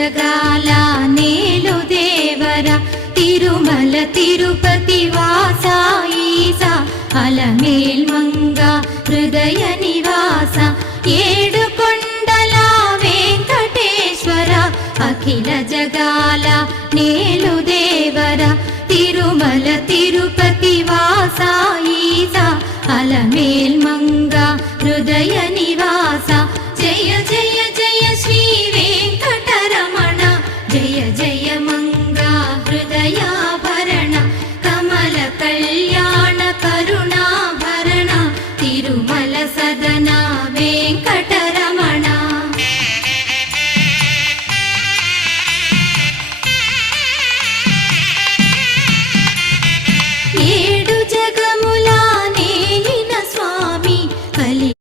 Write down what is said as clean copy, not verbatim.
జగాల నేలు దేవర తిరుమల తిరుపతి వాస ఈసా అలమేల్ మంగ హృదయ నివాస ఏడు కొండల వెంకటేశ్వర అఖిల జగాల నేలు దేవర తిరుమల తిరుపతి వాస ఈసా అలమేల్ మంగ హృదయ నివాస